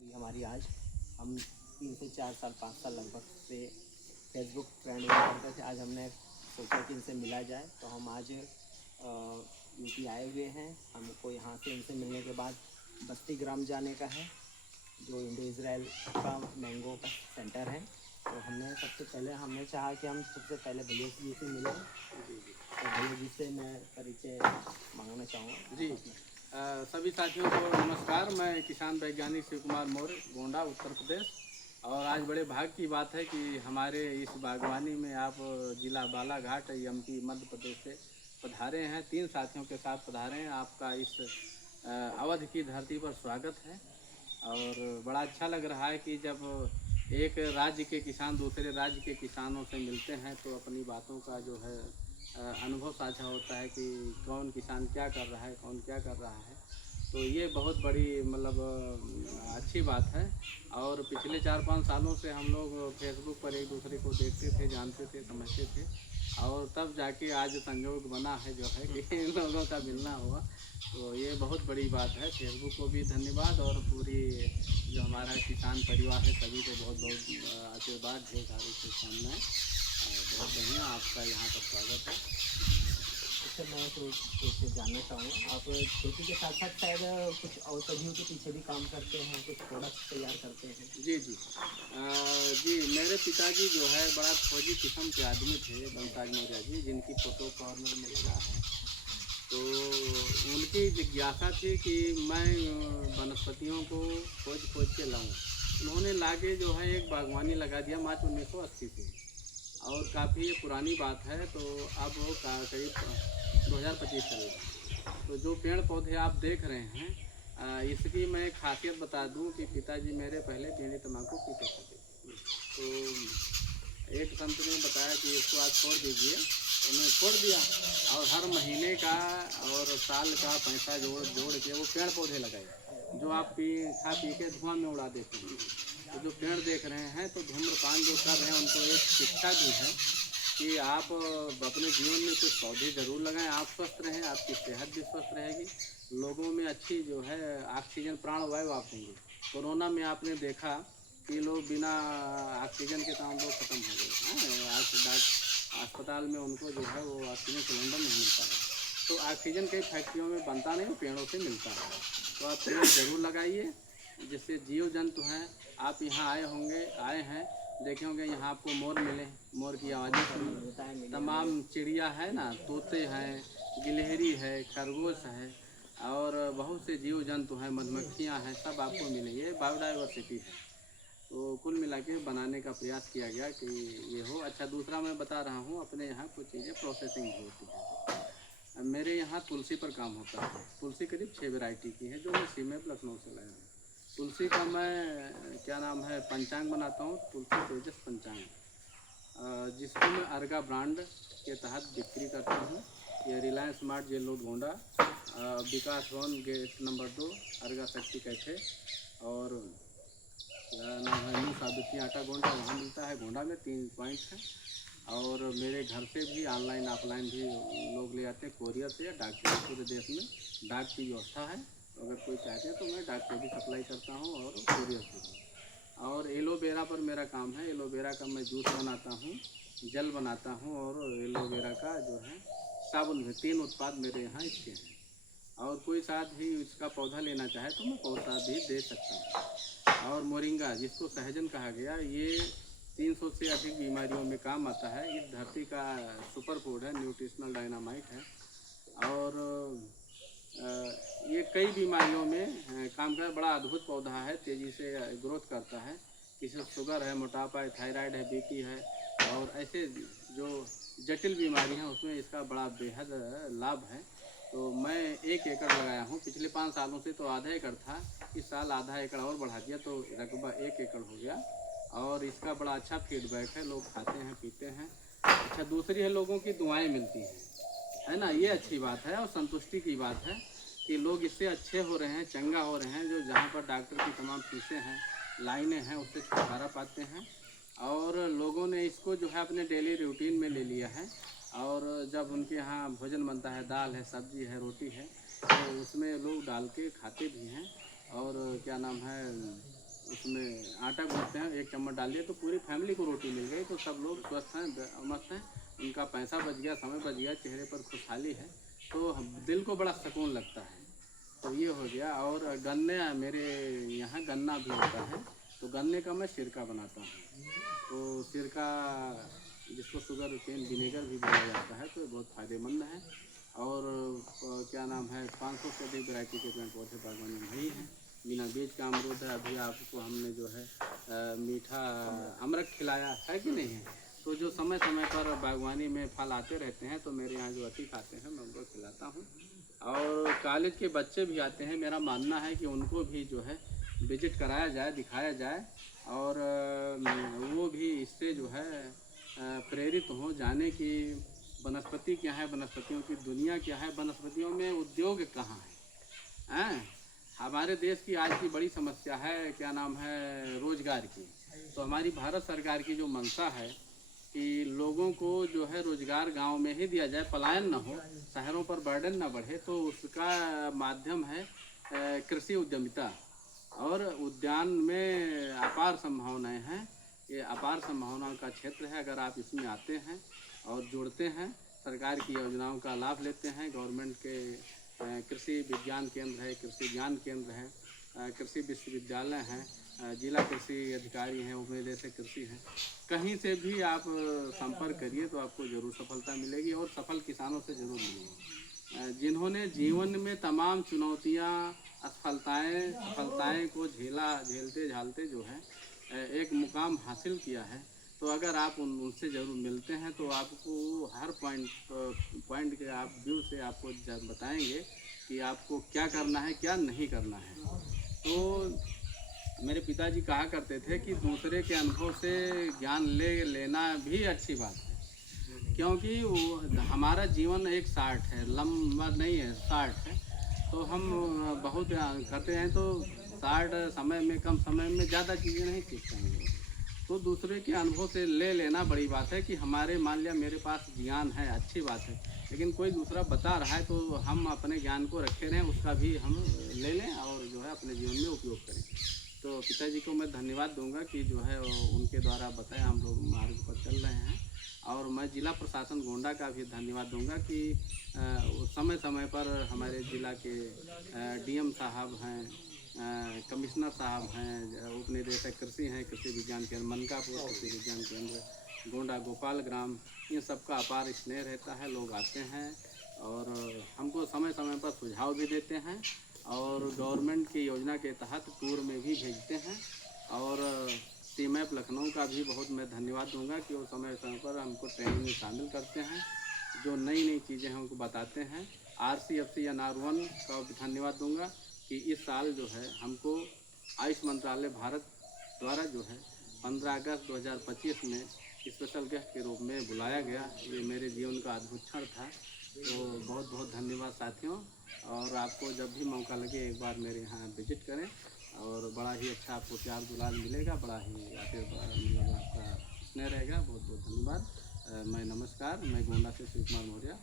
हमारी आज हम 3 से 4 साल 5 साल लगभग से फेसबुक फ्रेंड हुआ करते थे। आज हमने सोचा कि इनसे मिला जाए, तो हम आज यूपी आए हुए हैं। हमको यहाँ से इनसे मिलने के बाद बस्ती ग्राम जाने का है, जो इंडो इज़राइल का मैंगो का सेंटर है। तो हमने सबसे पहले हमने चाहा कि हम सबसे पहले भैया जी से मिलें। तो भैया जी से मैं परिचय मांगना चाहूँगा जी। सभी साथियों को नमस्कार। मैं किसान वैज्ञानिक शिव कुमार मौर्य, गोंडा, उत्तर प्रदेश। और आज बड़े भाग की बात है कि हमारे इस बागवानी में आप जिला बालाघाट एमपी मध्य प्रदेश से पधारे हैं। 3 साथियों के साथ पधारे हैं। आपका इस अवध की धरती पर स्वागत है। और बड़ा अच्छा लग रहा है कि जब एक राज्य के किसान दूसरे राज्य के किसानों से मिलते हैं तो अपनी बातों का जो है अनुभव साझा होता है कि कौन किसान क्या कर रहा है, कौन क्या कर रहा है। तो ये बहुत बड़ी मतलब अच्छी बात है। और पिछले 4-5 सालों से हम लोग फेसबुक पर एक दूसरे को देखते थे, जानते थे, समझते थे। और तब जाके आज संयोग बना है जो है कि इन लोगों का मिलना हुआ। तो ये बहुत बड़ी बात है। फेसबुक को भी धन्यवाद और पूरी जो हमारा किसान परिवार है सभी को बहुत बहुत आशीर्वाद, ढेर सारी शुभकामनाएँ। बहुत बढ़िया, आपका यहाँ पर स्वागत है। इससे मैं तो जानना चाहूँगा, आप खेती के साथ साथ शायद कुछ औषधियों के पीछे भी काम करते हैं, कुछ प्रोडक्ट्स तैयार करते हैं। जी जी। जी, मेरे पिताजी जो है बड़ा फौजी किस्म के आदमी थे, बंसाज मौर्य जी, जिनकी फ़ोटो कॉर्नर में लगा है। तो उनकी जिज्ञासा थी कि मैं वनस्पतियों को खोज खोज के लाऊं। उन्होंने लाके जो है एक बागवानी लगा दिया मार्च 1980 से। और काफ़ी पुरानी बात है, तो अब वो करीब 2025 चल रहा है। तो जो पेड़ पौधे आप देख रहे हैं, इसकी मैं खासियत बता दूं कि पिताजी मेरे पहले बीड़ी तम्बाकू पीते थे। तो एक संत ने बताया कि इसको आज छोड़ दीजिए, तो उन्होंने छोड़ दिया। और हर महीने का और साल का पैसा जोड़ जोड़ के वो पेड़ पौधे लगाए जो आप खा पी के धुआं में उड़ा देते हैं। तो जो पेड़ देख रहे हैं, तो धूम्रपान जो कर रहे हैं उनको एक शिक्षा दी है कि आप अपने जीवन में कुछ पौधे ज़रूर लगाएं। आप स्वस्थ रहें, आपकी सेहत भी स्वस्थ रहेगी, लोगों में अच्छी जो है ऑक्सीजन प्राणवायु आप देंगे। कोरोना में आपने देखा कि लोग बिना ऑक्सीजन के काम लोग ख़त्म हो गए हैं। अस्पताल में उनको जो है वो ऑक्सीजन सिलेंडर नहीं मिलता है। तो ऑक्सीजन कई फैक्ट्रियों में बनता नहीं, पेड़ों से मिलता है। तो आप पेड़ ज़रूर लगाइए, जिससे जीव जंतु हैं। आप यहाँ आए हैं, देखे होंगे यहाँ आपको मोर मिले, मोर की आवाज़ें सुनी। तमाम चिड़िया है ना, तोते हैं, गिलहरी है, खरगोश है, और बहुत से जीव जंतु हैं, मधुमक्खियाँ हैं, सब आपको मिलेंगे। बायोडाइवर्सिटी है। तो कुल मिला के बनाने का प्रयास किया गया कि ये हो। अच्छा, दूसरा मैं बता रहा हूँ, अपने यहाँ कुछ चीज़ें प्रोसेसिंग भी होती है। अब मेरे यहाँ तुलसी पर काम होता है। तुलसी करीब 6 वैरायटी की है जो मैं सीमेप लखनऊ से लाया हूँ। तुलसी का मैं क्या नाम है पंचांग बनाता हूँ, तुलसी तेजस पंचांग, जिसको मैं अर्गा ब्रांड के तहत बिक्री करता हूँ। ये Reliance smart jail road Gonda, Vikas Bhawan gate number 2, अर्गा शक्ति कैफे, और क्या नाम है न्यू सावित्री आटा गोंडा, वहाँ मिलता है। गोंडा में 3 पॉइंट है। और मेरे घर से भी ऑनलाइन ऑफलाइन भी लोग ले आते हैं, कोरियर से या डाक से। पूरे देश में डाक की व्यवस्था है, तो अगर कोई चाहते हैं तो मैं डाक से भी सप्लाई करता हूँ और कोरियर से भी। और एलोवेरा पर मेरा काम है। एलोवेरा का मैं जूस बनाता हूँ, जल बनाता हूँ, और एलोवेरा का जो है साबुन भी। 3 उत्पाद मेरे यहाँ इसके हैं। और कोई साथ ही इसका पौधा लेना चाहे तो मैं पौधा भी दे सकता हूँ। और मोरिंगा, जिसको सहजन कहा गया, ये 300 से अधिक बीमारियों में काम आता है। इस धरती का सुपर फूड है, न्यूट्रिशनल डायनामाइट है। और ये कई बीमारियों में काम का बड़ा अद्भुत पौधा है। तेज़ी से ग्रोथ करता है। किसी को शुगर है, मोटापा है, थायराइड है, बीपी है, और ऐसे जो जटिल बीमारी हैं उसमें इसका बड़ा बेहद लाभ है। तो मैं 1 एकड़ लगाया हूँ। पिछले 5 सालों से तो आधा एकड़ था, इस साल आधा एकड़ और बढ़ा दिया, तो रकबा 1 एकड़ हो गया। और इसका बड़ा अच्छा फीडबैक है, लोग खाते हैं, पीते हैं। अच्छा, दूसरी है लोगों की दुआएं मिलती हैं, है ना। ये अच्छी बात है और संतुष्टि की बात है कि लोग इससे अच्छे हो रहे हैं, चंगा हो रहे हैं। जो जहाँ पर डॉक्टर की तमाम फीसें हैं, लाइनें हैं, उससे छुटकारा पाते हैं। और लोगों ने इसको जो है अपने डेली रूटीन में ले लिया है। और जब उनके यहाँ भोजन बनता है, दाल है, सब्जी है, रोटी है, तो उसमें लोग डाल के खाते भी हैं। और क्या नाम है, आटा गूंथते हैं, 1 चम्मच डाल दिया तो पूरी फैमिली को रोटी मिल गई, तो सब लोग स्वस्थ हैं, मस्त हैं, उनका पैसा बच गया, समय बच गया, चेहरे पर खुशहाली है, तो दिल को बड़ा सुकून लगता है। तो ये हो गया। और गन्ने मेरे यहाँ गन्ना भी होता है, तो गन्ने का मैं सिरका बनाता हूँ। तो सिरका जिसको शुगर केन विनेगर भी बोला जाता है, तो ये बहुत फ़ायदेमंद है। और क्या नाम है, 500 से अधिक वैरायटी के पेड़ पौधे बागवानी में ही हैं। बिना बीज का अमरूद है, अभी आपको हमने जो है मीठा अमरख खिलाया है कि नहीं है। तो जो समय समय पर बागवानी में फल आते रहते हैं, तो मेरे यहाँ जो अतिथि आते हैं मैं उनको खिलाता हूँ। और कॉलेज के बच्चे भी आते हैं, मेरा मानना है कि उनको भी जो है विजिट कराया जाए, दिखाया जाए, और वो भी इससे जो है प्रेरित हों, जाने कि वनस्पति क्या है, वनस्पतियों की दुनिया क्या है, वनस्पतियों में उद्योग कहाँ है। हमारे देश की आज की बड़ी समस्या है, क्या नाम है, रोजगार की। तो हमारी भारत सरकार की जो मंशा है कि लोगों को जो है रोजगार गांव में ही दिया जाए, पलायन ना हो, शहरों पर बर्डन ना बढ़े, तो उसका माध्यम है कृषि उद्यमिता। और उद्यान में अपार संभावनाएं हैं, ये अपार संभावनाओं का क्षेत्र है। अगर आप इसमें आते हैं और जुड़ते हैं, सरकार की योजनाओं का लाभ लेते हैं, गवर्नमेंट के कृषि विज्ञान केंद्र है, कृषि ज्ञान केंद्र है, कृषि विश्वविद्यालय हैं, जिला कृषि अधिकारी हैं, उपनिदेशक कृषि हैं, कहीं से भी आप संपर्क करिए तो आपको ज़रूर सफलता मिलेगी। और सफल किसानों से ज़रूर मिलेगी, जिन्होंने जीवन में तमाम चुनौतियाँ, सफलताएँ को झेलते झालते जो है एक मुकाम हासिल किया है। तो अगर आप उनसे ज़रूर मिलते हैं तो आपको हर पॉइंट के आप व्यू से आपको बताएंगे कि आपको क्या करना है, क्या नहीं करना है। तो मेरे पिताजी कहा करते थे कि दूसरे के अनुभव से ज्ञान लेना भी अच्छी बात है, क्योंकि हमारा जीवन एक शार्ट है, लंबा नहीं है, शार्ट है। तो हम बहुत करते हैं, तो शार्ट समय में, कम समय में ज़्यादा चीज़ें नहीं सीख पाएंगे। तो दूसरे के अनुभव से ले लेना बड़ी बात है कि हमारे, मान लिया मेरे पास ज्ञान है, अच्छी बात है, लेकिन कोई दूसरा बता रहा है तो हम अपने ज्ञान को रखे रहें, उसका भी हम ले लें और जो है अपने जीवन में उपयोग करें। तो पिताजी को मैं धन्यवाद दूंगा कि जो है उनके द्वारा बताया हम लोग मार्ग पर चल रहे हैं। और मैं जिला प्रशासन गोंडा का भी धन्यवाद दूंगा कि समय समय पर हमारे ज़िला के डीएम साहब हैं, कमिश्नर साहब हैं, उपनिदेशक कृषि हैं, कृषि विज्ञान केंद्र मनकापुर, कृषि विज्ञान केंद्र गोंडा, गोपाल ग्राम, इन सबका अपार स्नेह रहता है। लोग आते हैं और हमको समय समय पर सुझाव भी देते हैं, और गवर्नमेंट की योजना के तहत टूर में भी भेजते हैं। और सीमैप लखनऊ का भी बहुत मैं धन्यवाद दूंगा कि वो समय समय पर हमको ट्रेनिंग में शामिल करते हैं, जो नई नई चीज़ें हमको बताते हैं। RCFC या नारवन का भी धन्यवाद दूंगा कि इस साल जो है हमको आयुष मंत्रालय भारत द्वारा जो है 15 अगस्त 2025 में स्पेशल गेस्ट के रूप में बुलाया गया। ये मेरे जीवन का अद्भुत क्षण था। तो बहुत बहुत धन्यवाद साथियों, और आपको जब भी मौका लगे एक बार मेरे यहाँ विजिट करें, और बड़ा ही अच्छा आपको प्यार दुलार मिलेगा, बड़ा ही आशीर्वाद मिलेगा, आपका स्नेह रहेगा। बहुत बहुत धन्यवाद। मैं नमस्कार, मैं गोंडा से शिव कुमार मौर्य।